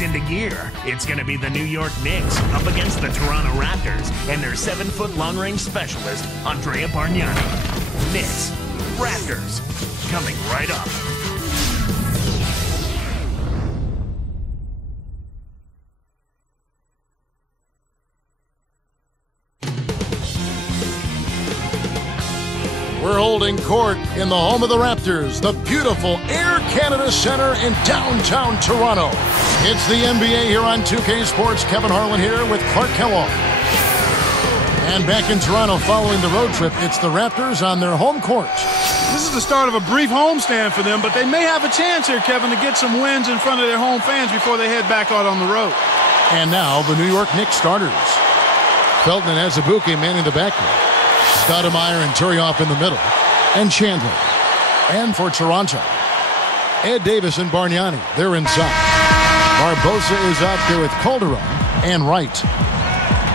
kicked into gear. It's going to be the New York Knicks up against the Toronto Raptors and their 7-foot long-range specialist, Andrea Bargnani. Knicks, Raptors, coming right up. We're holding court in the home of the Raptors, the beautiful Air Canada Centre in downtown Toronto. It's the NBA here on 2K Sports. Kevin Harlan here with Clark Kellogg. And back in Toronto following the road trip, it's the Raptors on their home court. This is the start of a brief homestand for them, but they may have a chance here, Kevin, to get some wins in front of their home fans before they head back out on the road. And now the New York Knicks starters. Felton and Azubuike manning the backcourt. Stoudemire and Turioff in the middle. And Chandler. And for Toronto, Ed Davis and Bargnani. They're inside. Barbosa is out there with Calderon and Wright.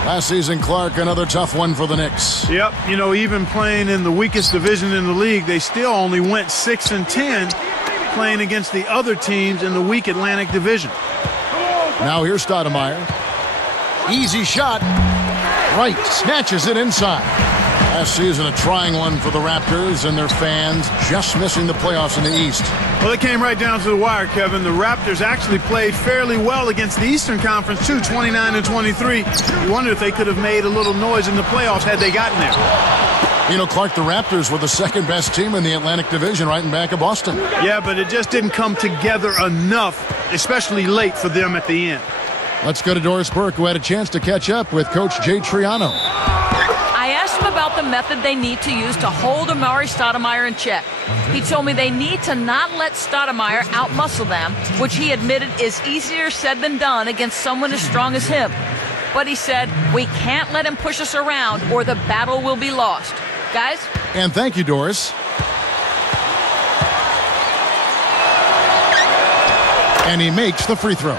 Last season, Clark, another tough one for the Knicks. Yep, you know, even playing in the weakest division in the league, they still only went 6-10 playing against the other teams in the weak Atlantic Division. Now here's Stoudemire. Easy shot. Wright snatches it inside. Last season, a trying one for the Raptors and their fans, just missing the playoffs in the East. Well, it came right down to the wire, Kevin. The Raptors actually played fairly well against the Eastern Conference, too, 29-23. You wonder if they could have made a little noise in the playoffs had they gotten there. You know, Clark, the Raptors were the second best team in the Atlantic Division right in back of Boston. Yeah, but it just didn't come together enough, especially late for them at the end. Let's go to Doris Burke, who had a chance to catch up with Coach Jay Triano. I asked him about the method they need to use to hold Amari Stoudemire in check. He told me they need to not let Stoudemire outmuscle them, which he admitted is easier said than done against someone as strong as him. But he said, we can't let him push us around or the battle will be lost. Guys? And thank you, Doris. And he makes the free throw.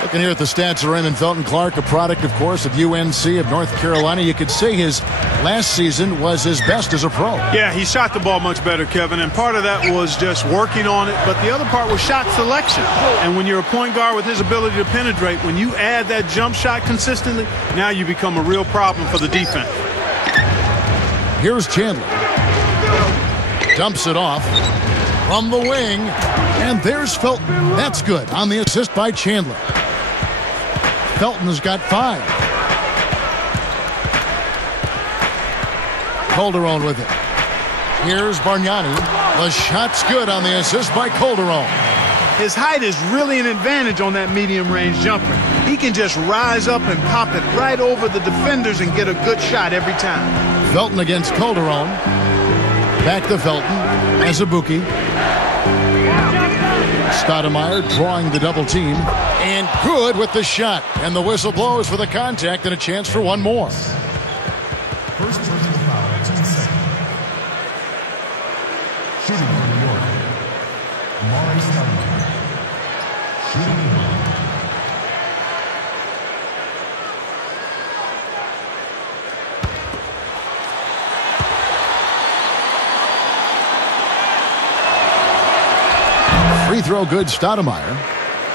Looking here at the stats of Raymond Felton Clark, a product, of course, of UNC of North Carolina. You could say his last season was his best as a pro. Yeah, he shot the ball much better, Kevin, and part of that was just working on it, but the other part was shot selection. And when you're a point guard with his ability to penetrate, when you add that jump shot consistently, now you become a real problem for the defense. Here's Chandler. Dumps it off from the wing, and there's Felton. That's good on the assist by Chandler. Felton has got 5. Calderon with it. Here's Bargnani. The shot's good on the assist by Calderon. His height is really an advantage on that medium-range jumper. He can just rise up and pop it right over the defenders and get a good shot every time. Felton against Calderon. Back to Felton. Azubuike. Stoudemire drawing the double team. And good with the shot. And the whistle blows for the contact and a chance for one more. First personal foul, 2 seconds. Shooting for New York. Amari Stoudemire. Shooting one. Free throw good, Stoudemire.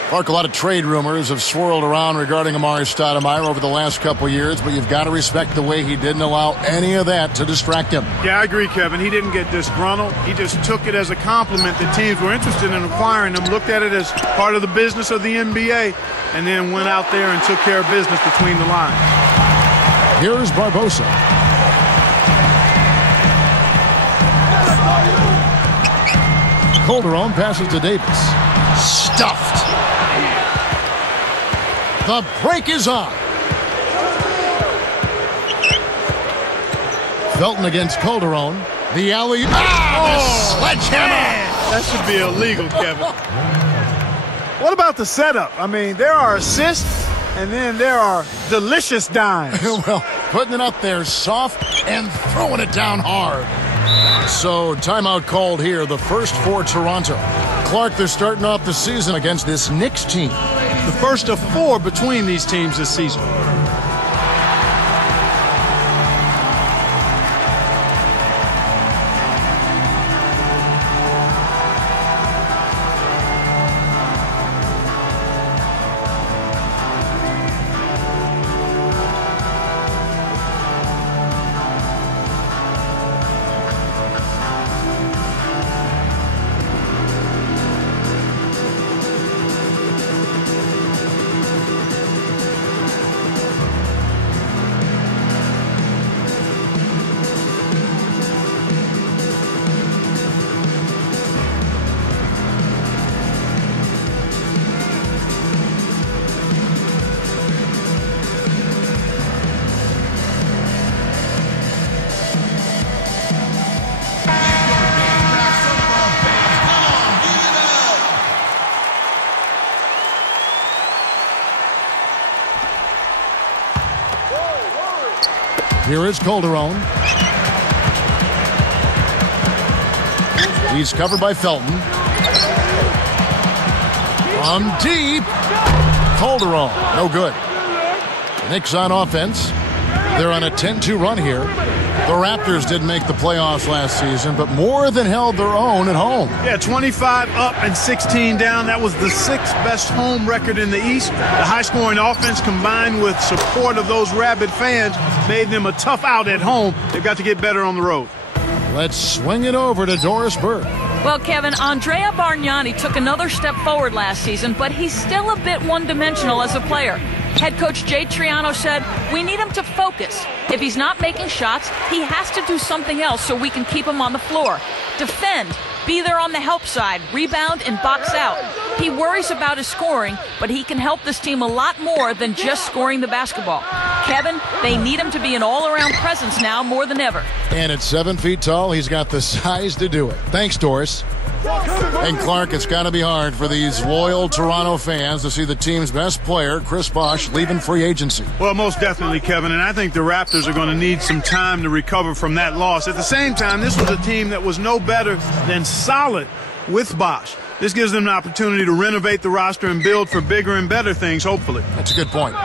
Clark, a lot of trade rumors have swirled around regarding Amari Stoudemire over the last couple years, but you've got to respect the way he didn't allow any of that to distract him. Yeah, I agree, Kevin. He didn't get disgruntled. He just took it as a compliment that teams were interested in acquiring him, looked at it as part of the business of the NBA, and then went out there and took care of business between the lines. Here's Barbosa. Calderon passes to Davis. Stuffed. The break is on. Felton against Calderon. The alley. The sledgehammer. Man, that should be illegal, Kevin. What about the setup? I mean, there are assists, and then there are delicious dimes. Well, putting it up there soft and throwing it down hard. So, timeout called here, the first for Toronto. Clark, they're starting off the season against this Knicks team. The first of 4 between these teams this season. Here is Calderon. He's covered by Felton. From deep. Calderon, no good. Knicks on offense. They're on a 10-2 run here. The Raptors didn't make the playoffs last season, but more than held their own at home. Yeah, 25 up and 16 down. That was the 6th best home record in the East. The high-scoring offense combined with support of those rabid fans made them a tough out at home. They've got to get better on the road. Let's swing it over to Doris Burke. Well, Kevin, Andrea Bargnani took another step forward last season, but he's still a bit one-dimensional as a player. Head coach Jay Triano said, we need him to focus. If he's not making shots, he has to do something else so we can keep him on the floor. Defend, be there on the help side, rebound, and box out. He worries about his scoring, but he can help this team a lot more than just scoring the basketball. Kevin, they need him to be an all-around presence now more than ever. And at 7 feet tall, he's got the size to do it. Thanks, Doris. And Clark, it's got to be hard for these loyal Toronto fans to see the team's best player, Chris Bosh, leaving free agency. Well, most definitely, Kevin, and I think the Raptors are going to need some time to recover from that loss. At the same time, this was a team that was no better than solid with Bosh. This gives them an opportunity to renovate the roster and build for bigger and better things, hopefully. That's a good point.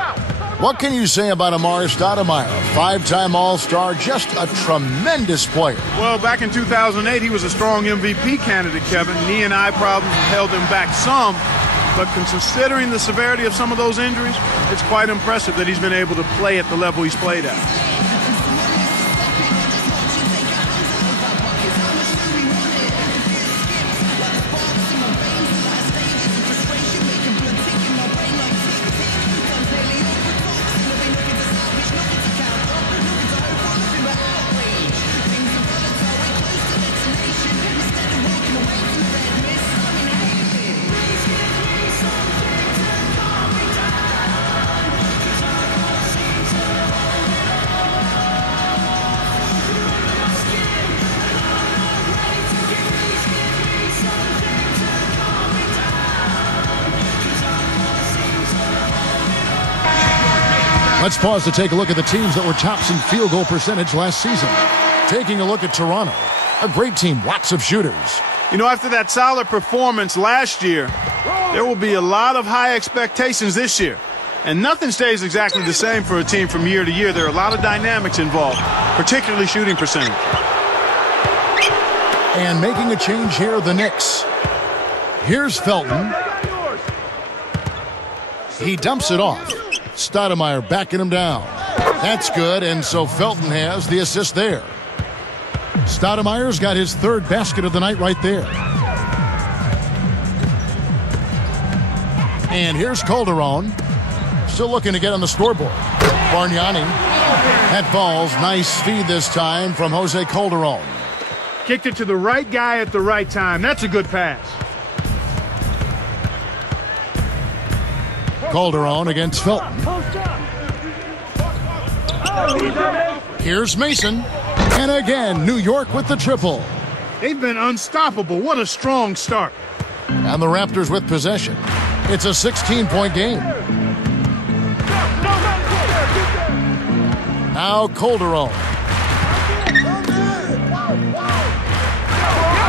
What can you say about Amar'e Stoudemire, a 5-time All-Star, just a tremendous player? Well, back in 2008, he was a strong MVP candidate, Kevin. Knee and eye problems held him back some, but considering the severity of some of those injuries, it's quite impressive that he's been able to play at the level he's played at. Let's pause to take a look at the teams that were tops in field goal percentage last season. Taking a look at Toronto, a great team, lots of shooters. You know, after that solid performance last year, there will be a lot of high expectations this year. And nothing stays exactly the same for a team from year to year. There are a lot of dynamics involved, particularly shooting percentage. And making a change here, the Knicks. Here's Felton. He dumps it off. Stoudemire backing him down. That's good, and so Felton has the assist there. Stoudemire's got his 3rd basket of the night right there. And here's Calderon. Still looking to get on the scoreboard. Bargnani. That falls. Nice feed this time from Jose Calderon. Kicked it to the right guy at the right time. That's a good pass. Calderon against Felton. Here's Mason. And again, New York with the triple. They've been unstoppable. What a strong start. And the Raptors with possession. It's a 16-point game. Now Calderon.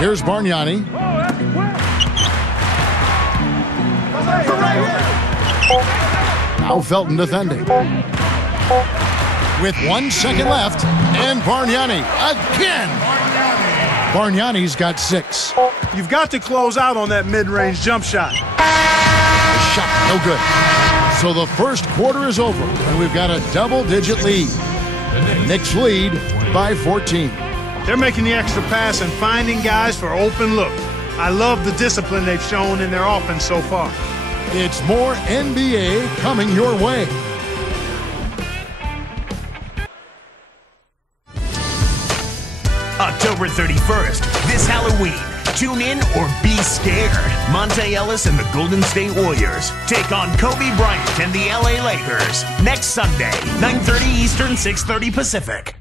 Here's Bargnani. Now Felton defending. With 1 second left, and Bargnani again. Bargnani's got 6. You've got to close out on that mid-range jump shot. The shot, no good. So the first quarter is over, and we've got a double-digit lead. The Knicks lead by 14. They're making the extra pass and finding guys for open look. I love the discipline they've shown in their offense so far. It's more NBA coming your way. October 31st, this Halloween. Tune in or be scared. Monte Ellis and the Golden State Warriors take on Kobe Bryant and the LA Lakers next Sunday, 9:30 Eastern, 6:30 Pacific.